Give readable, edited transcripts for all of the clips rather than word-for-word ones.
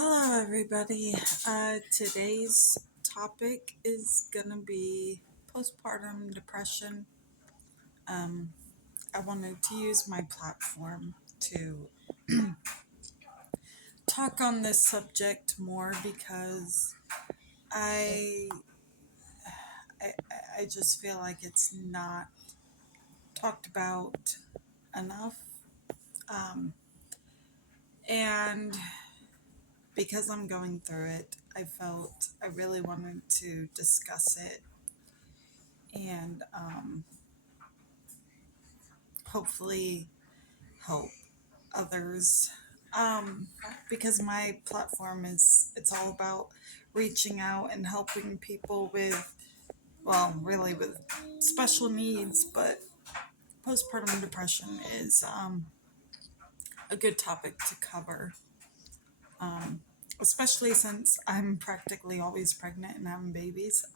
Hello, everybody. Today's topic is going to be postpartum depression. Um, I wanted to use my platform to talk on this subject more because I, I, I just feel like it's not talked about enough. Um, and because I'm going through it, I felt I really wanted to discuss it and hopefully help others, um, because my platform is it's all about reaching out and helping people with, well, really with special needs, but postpartum depression is a good topic to cover, um, especially since I'm practically always pregnant and having babies.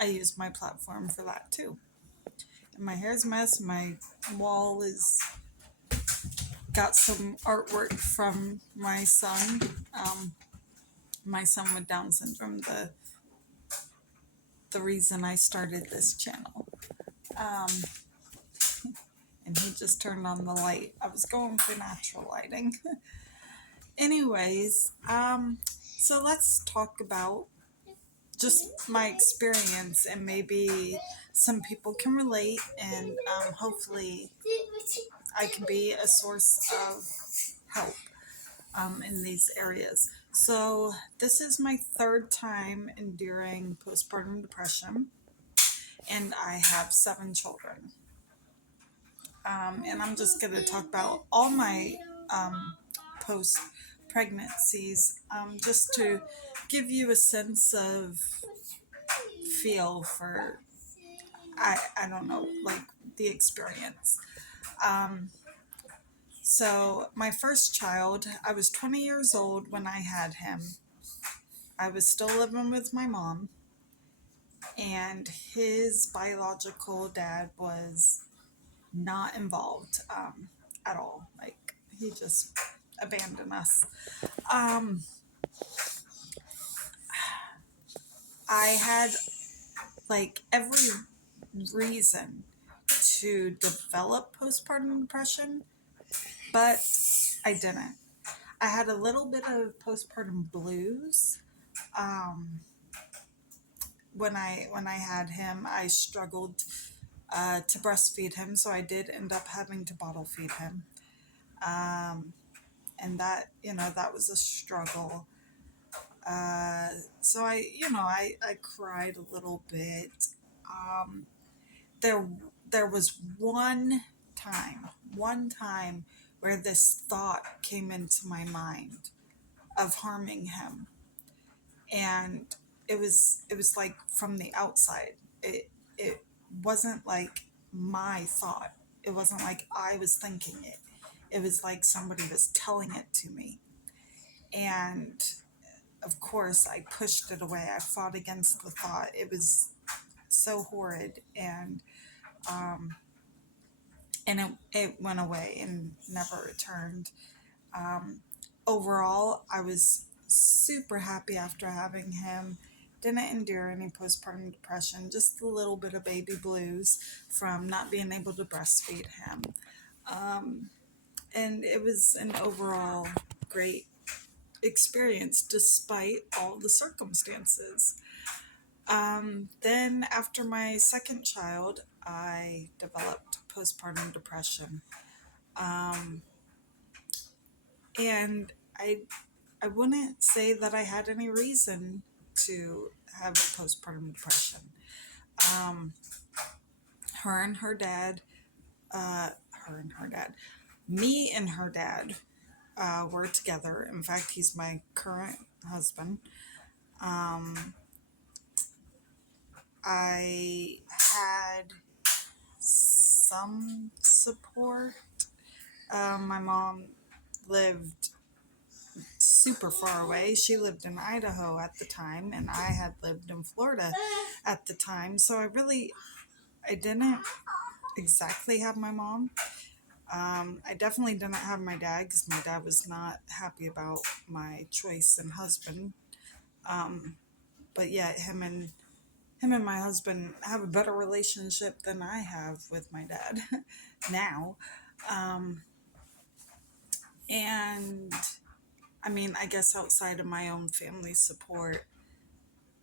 I use my platform for that too. And my hair's a mess. My wall is got some artwork from my son. Um, my son with Down syndrome, the reason I started this channel. Um, and he just turned on the light. I was going for natural lighting. Anyways, so let's talk about just my experience, and maybe some people can relate, and hopefully I can be a source of help in these areas. So, this is my third time enduring postpartum depression, and I have 7 children. And I'm just going to talk about all my post pregnancies, just to give you a sense of feel for, I don't know, like the experience. Um, so, my first child, I was 20 years old when I had him. I was still living with my mom, and his biological dad was not involved at all. Like, he just abandoned us. Um, I had like every reason to develop postpartum depression, but I didn't. I had a little bit of postpartum blues. Um, when I had him, I struggled to breastfeed him, so I did end up having to bottle feed him. Um, and that, that was a struggle. So I cried a little bit. Um, there there was one time where this thought came into my mind of harming him, and it was like from the outside. It wasn't like my thought. It wasn't like I was thinking it. It was like somebody was telling it to me. And of course, I pushed it away. I fought against the thought. It was so horrid, um, and it went away and never returned. Um, Overall, I was super happy after having him. Didn't endure any postpartum depression, just a little bit of baby blues from not being able to breastfeed him. Um, and it was an overall great experience despite all the circumstances. Then, after my second child, I developed postpartum depression. Um, and I wouldn't say that I had any reason to have postpartum depression. Um, her and her dad, uh, her and her dad, me and her dad were together. In fact, he's my current husband. Um, I had some support. My mom lived super far away. She lived in Idaho at the time, and I had lived in Florida at the time. So I didn't exactly have my mom. I definitely didn't have my dad because my dad was not happy about my choice in husband. Um, but yet him and my husband have a better relationship than I have with my dad now. Um, and I mean, I guess outside of my own family support,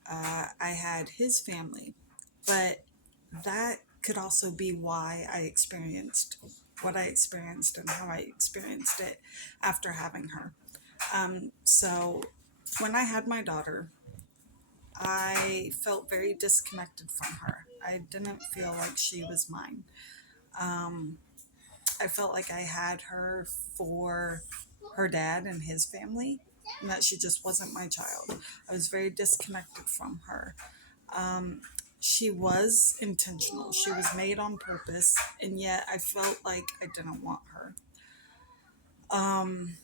I had his family, but that could also be why I experienced what I experienced and how I experienced it after having her. So when I had my daughter, I felt very disconnected from her. I didn't feel like she was mine. Um, I felt like I had her for her dad and his family, and that she just wasn't my child. I was very disconnected from her. Um, she was intentional, she was made on purpose, and yet I felt like I didn't want her. Um,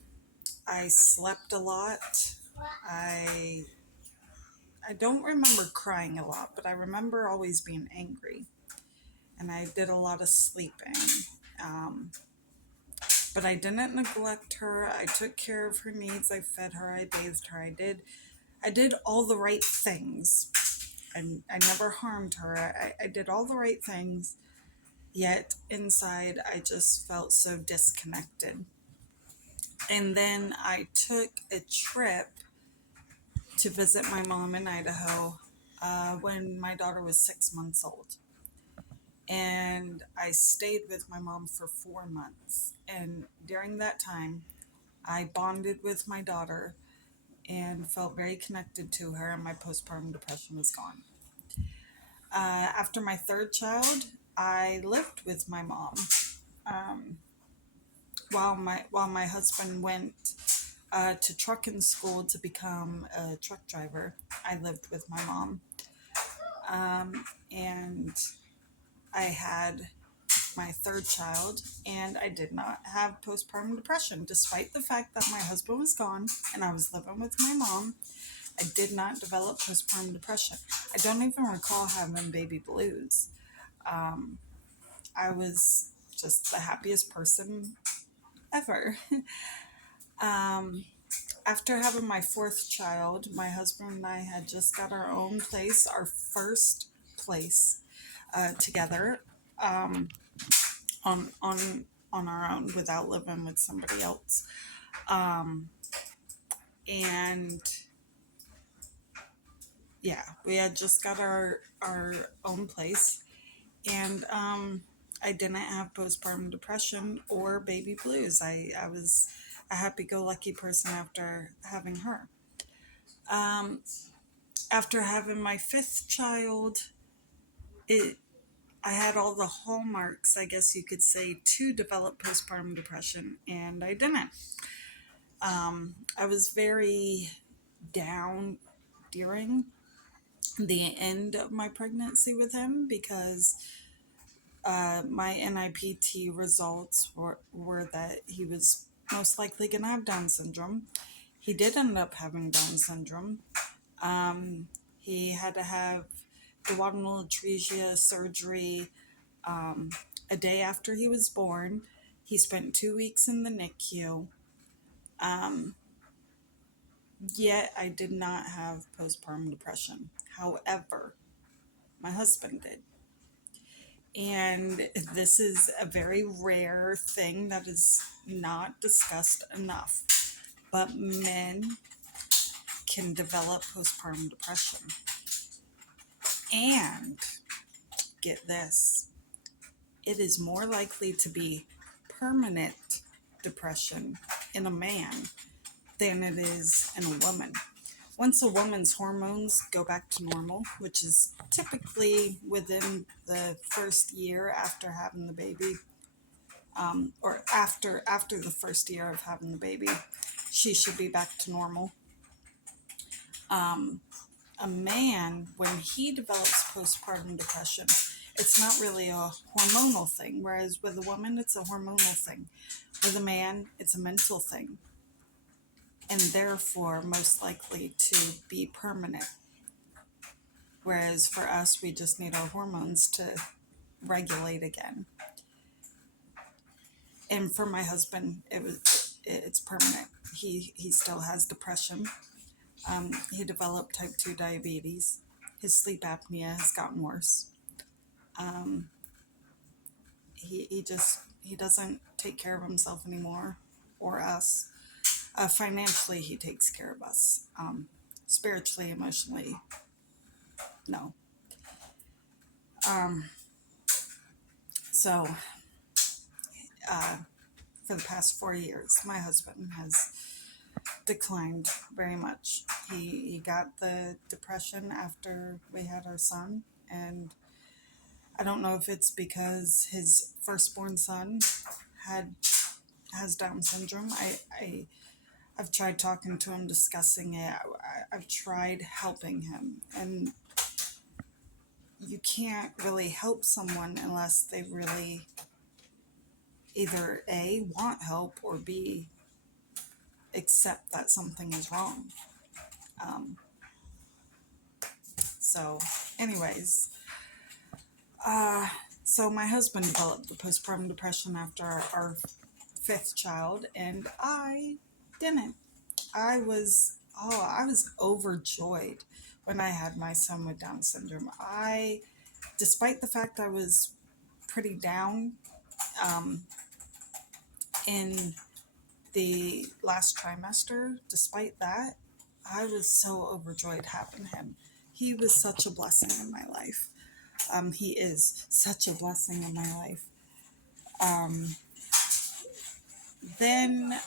I slept a lot. I I don't remember crying a lot, but I remember always being angry, and I did a lot of sleeping. Um, but I didn't neglect her. I took care of her needs. I fed her. I bathed her. I did all the right things. I never harmed her. I did all the right things. Yet inside, I just felt so disconnected. And then I took a trip to visit my mom in Idaho when my daughter was 6 months old. And I stayed with my mom for 4 months. And during that time, I bonded with my daughter and felt very connected to her, and my postpartum depression was gone. After my third child, I lived with my mom um, while my husband went to trucking school to become a truck driver. I lived with my mom, and I had my third child, and I did not have postpartum depression, despite the fact that my husband was gone and I was living with my mom. I did not develop postpartum depression. I don't even recall having baby blues. Um, I was just the happiest person ever. um, After having my fourth child, my husband and I had just got our own place, our first place together, um, on our own without living with somebody else. Um, and yeah, we had just got our own place, and I didn't have postpartum depression or baby blues. I was a happy-go-lucky person after having her. Um, After having my fifth child, it I had all the hallmarks, I guess you could say, to develop postpartum depression, and I didn't. I was very down during the end of my pregnancy with him because my NIPT results were that he was most likely going to have Down syndrome. He did end up having Down syndrome. Um, he had to have duodenal atresia surgery a day after he was born. He spent 2 weeks in the NICU. Um, Yet I did not have postpartum depression. However, my husband did. And this is a very rare thing that is not discussed enough. But men can develop postpartum depression. And get this, it is more likely to be permanent depression in a man than it is in a woman. Once a woman's hormones go back to normal, which is typically within the first year after having the baby, or after the first year of having the baby, she should be back to normal. A man, when he develops postpartum depression, it's not really a hormonal thing, whereas with a woman, it's a hormonal thing. With a man, it's a mental thing, and therefore most likely to be permanent. Whereas for us, we just need our hormones to regulate again. And for my husband, it's permanent. He still has depression. He developed type 2 diabetes. His sleep apnea has gotten worse. Um, he doesn't take care of himself anymore or us. Financially, he takes care of us. Spiritually, emotionally, no. Um, so, for the past 4 years, my husband has declined very much. He got the depression after we had our son, and I don't know if it's because his firstborn son had has Down syndrome. I've tried talking to him, discussing it. I've tried helping him, and you can't really help someone unless they really either A, want help, or B, accept that something is wrong. Um, so, anyways, so my husband developed the postpartum depression after our fifth child, and I didn't. I was overjoyed when I had my son with Down syndrome. Despite the fact I was pretty down um, in the last trimester, despite that, I was so overjoyed having him. He was such a blessing in my life. He is such a blessing in my life. Um, then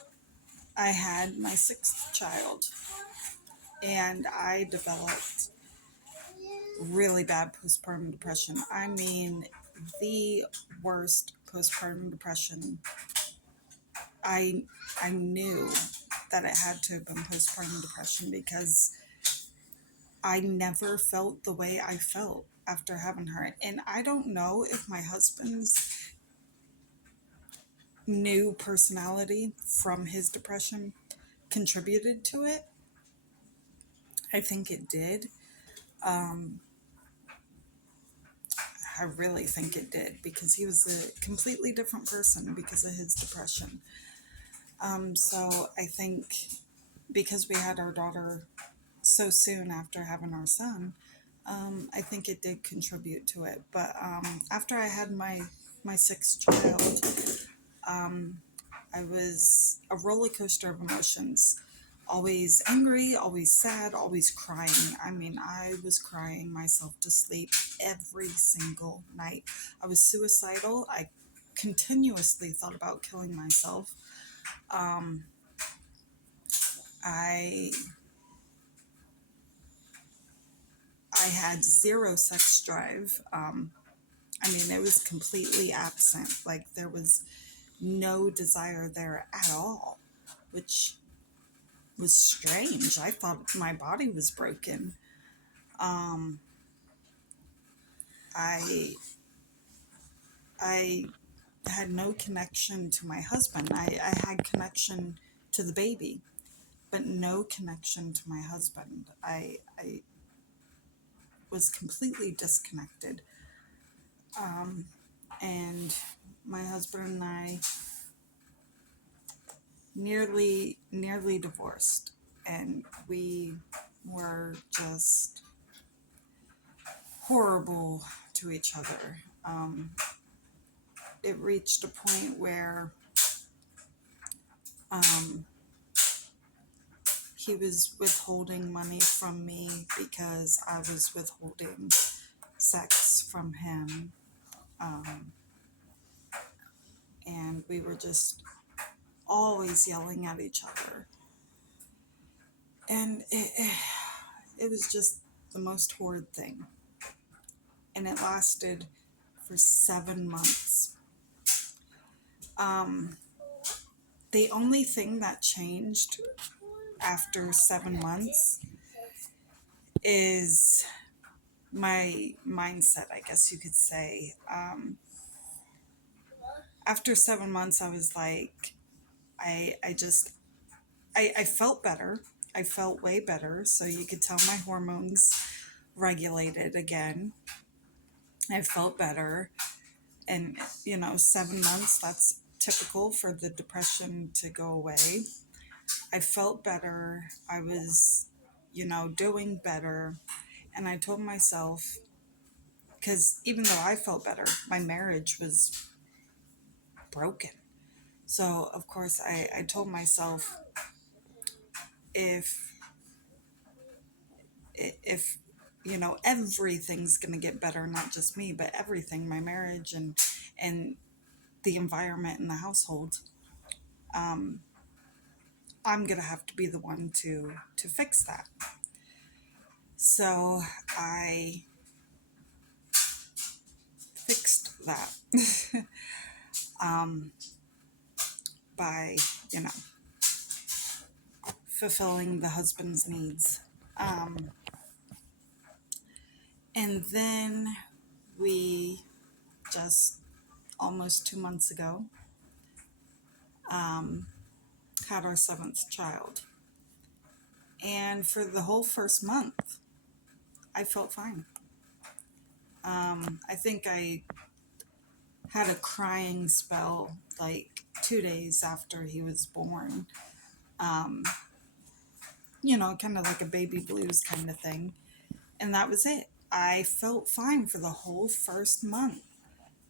I had my sixth child, and I developed really bad postpartum depression. I mean, the worst postpartum depression. I I knew that it had to have been postpartum depression because I never felt the way I felt after having her. And I don't know if my husband's new personality from his depression contributed to it. I think it did. Um, I really think it did because he was a completely different person because of his depression. So I think because we had our daughter so soon after having our son, I think it did contribute to it. But after I had my sixth child, um, I was a roller coaster of emotions. Always angry, always sad, always crying. I mean, I was crying myself to sleep every single night. I was suicidal. I continuously thought about killing myself. Um, I I had zero sex drive. I mean, it was completely absent. Like there was no desire there at all, which was strange. I thought my body was broken. Um, I I had no connection to my husband. I had connection to the baby, but no connection to my husband. I was completely disconnected. And my husband and I nearly divorced, and we were just horrible to each other. It reached a point where um, he was withholding money from me because I was withholding sex from him. Um, and we were just always yelling at each other. And it was just the most horrid thing. And it lasted for 7 months. The only thing that changed after 7 months is my mindset, I guess you could say. After 7 months, I was like, I just, I felt better. I felt way better. So you could tell my hormones regulated again. I felt better. And, 7 months, that's typical for the depression to go away. I felt better. I was, doing better. And I told myself, because even though I felt better, my marriage was broken. So, of course, I told myself, if if everything's going to get better, not just me but everything, my marriage and the environment in the household, I'm going to have to be the one to fix that. So I fixed that by fulfilling the husband's needs. And then we just almost 2 months ago had our seventh child. And for the whole first month, I felt fine. I think I had a crying spell like 2 days after he was born. Kind of like a baby blues kind of thing. And that was it. I felt fine for the whole first month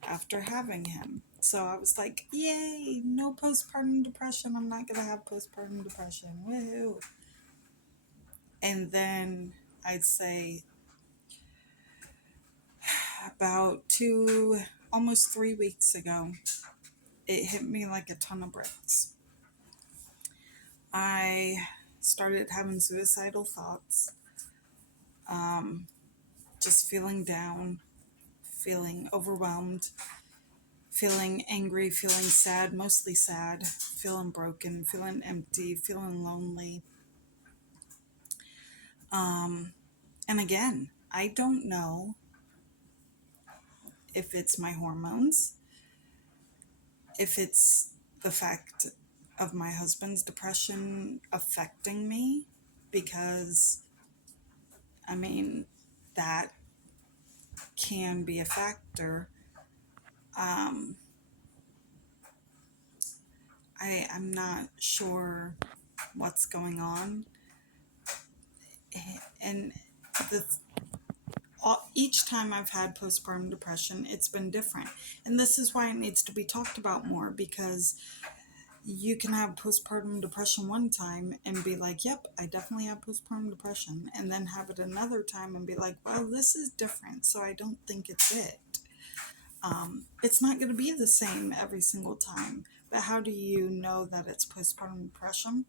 after having him. So I was like, yay, no postpartum depression. I'm not going to have postpartum depression. Woohoo. And then I'd say about almost 3 weeks ago, it hit me like a ton of bricks. I started having suicidal thoughts, just feeling down, feeling overwhelmed, feeling angry, feeling sad, mostly sad, feeling broken, feeling empty, feeling lonely. And again, I don't know if it's my hormones, if it's the fact of my husband's depression affecting me, because, I mean, that can be a factor. I'm not sure what's going on. And the each time I've had postpartum depression, it's been different. And this is why it needs to be talked about more, because you can have postpartum depression one time and be like, yep, I definitely have postpartum depression. And then have it another time and be like, well, this is different, so I don't think it's it. It's not going to be the same every single time. But how do you know that it's postpartum depression?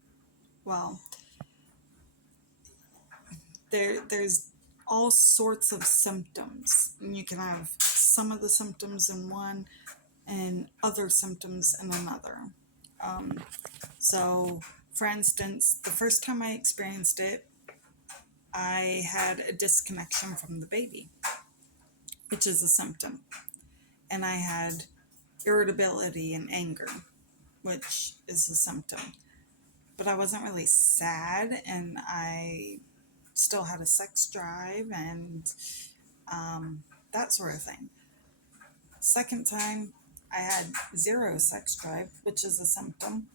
Well, there's all sorts of symptoms. And you can have some of the symptoms in one and other symptoms in another. So, for instance, the first time I experienced it, I had a disconnection from the baby, which is a symptom. And I had irritability and anger, which is a symptom. But I wasn't really sad, and I still had a sex drive and that sort of thing. Second time, I had zero sex drive, which is a symptom.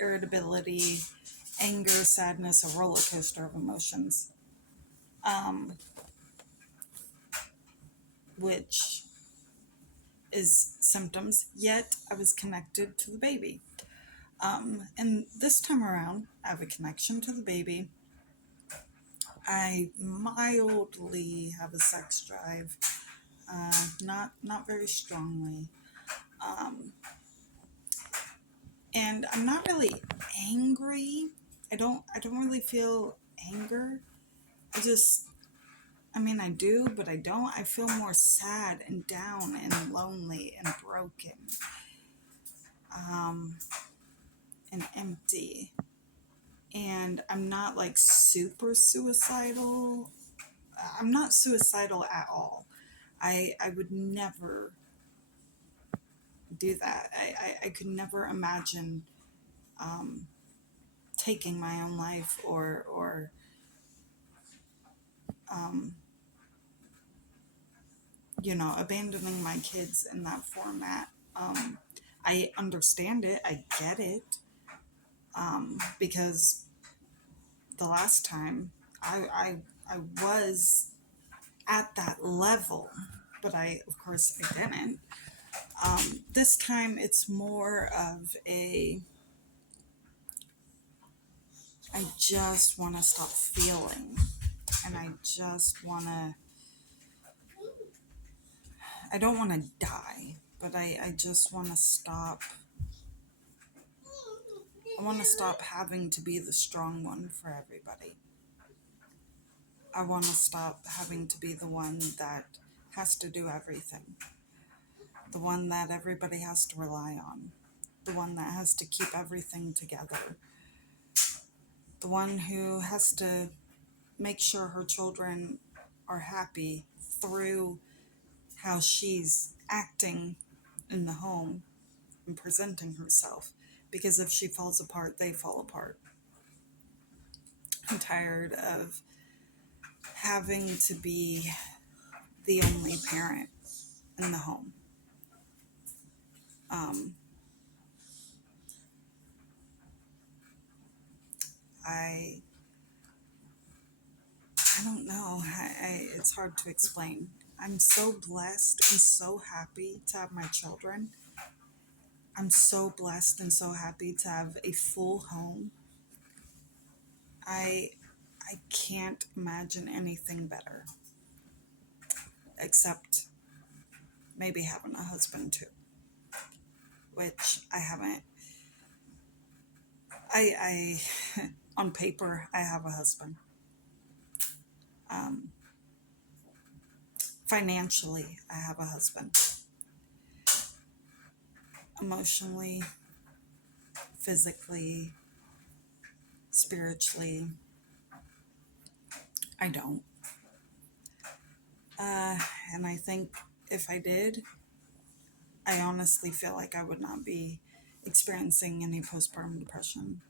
Irritability, anger, sadness, a roller coaster of emotions, which is symptoms, yet I was connected to the baby. And this time around, I have a connection to the baby. I mildly have a sex drive, not very strongly. And I'm not really angry. I don't really feel anger. I do, but I don't. I feel more sad and down and lonely and broken, and empty. And I'm not like super suicidal. I'm not suicidal at all. I would never do that. I could never imagine taking my own life or abandoning my kids in that format. I understand it, I get it, because the last time I was at that level, but of course, I didn't. This time it's more of I just want to stop feeling, and I don't want to die, but I just want to stop. I want to stop having to be the strong one for everybody. I want to stop having to be the one that has to do everything, the one that everybody has to rely on, the one that has to keep everything together, the one who has to make sure her children are happy through how she's acting in the home and presenting herself. Because if she falls apart, they fall apart. I'm tired of having to be the only parent in the home. Um, I I don't know. It's hard to explain. I'm so blessed and so happy to have my children. I'm so blessed and so happy to have a full home. I I can't imagine anything better, except maybe having a husband too, which I haven't. I on paper I have a husband. Um, Financially, I have a husband. Emotionally, physically, spiritually, I don't. Uh, and I think if I did, I honestly feel like I would not be experiencing any postpartum depression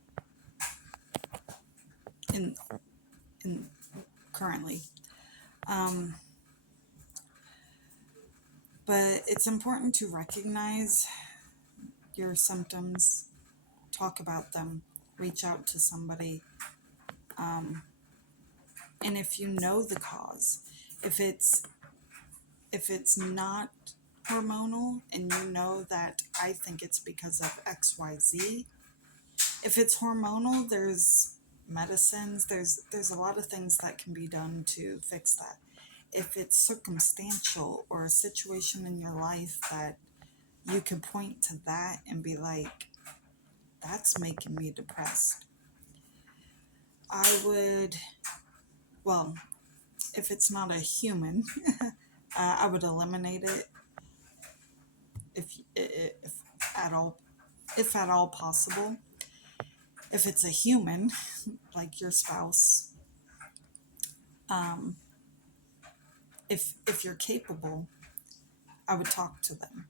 in in currently. Um, but it's important to recognize your symptoms, talk about them, reach out to somebody, um, and if you know the cause, if it's if it's not hormonal and you know that I think it's because of XYZ. If it's hormonal, there's medicines, there's a lot of things that can be done to fix that. If it's circumstantial or a situation in your life that you could point to that and be like, that's making me depressed. I would, well, if it's not a human, I would eliminate it if at all, if at all possible. If it's a human, like your spouse, um, if you're capable, I would talk to them.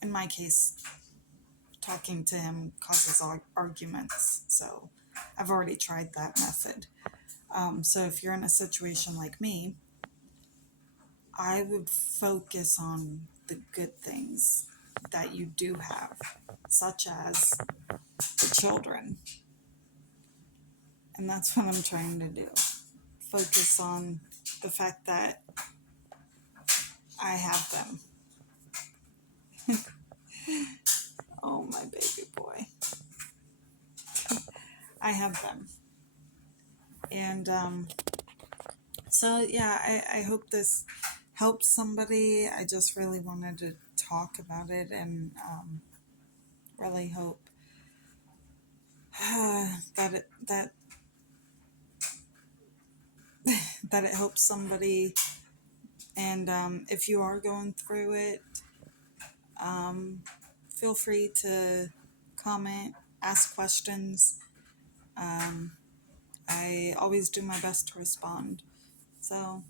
In my case, talking to him causes arguments, so I've already tried that method. So if you're in a situation like me, I would focus on the good things that you do have, such as the children. And that's what I'm trying to do. Focus on the fact that I have them. Oh, my baby boy. I have them. And so, yeah, I hope this helps somebody. I just really wanted to talk about it and really hope that that it helps somebody. And if you are going through it, um, feel free to comment, ask questions. Um, I always do my best to respond. So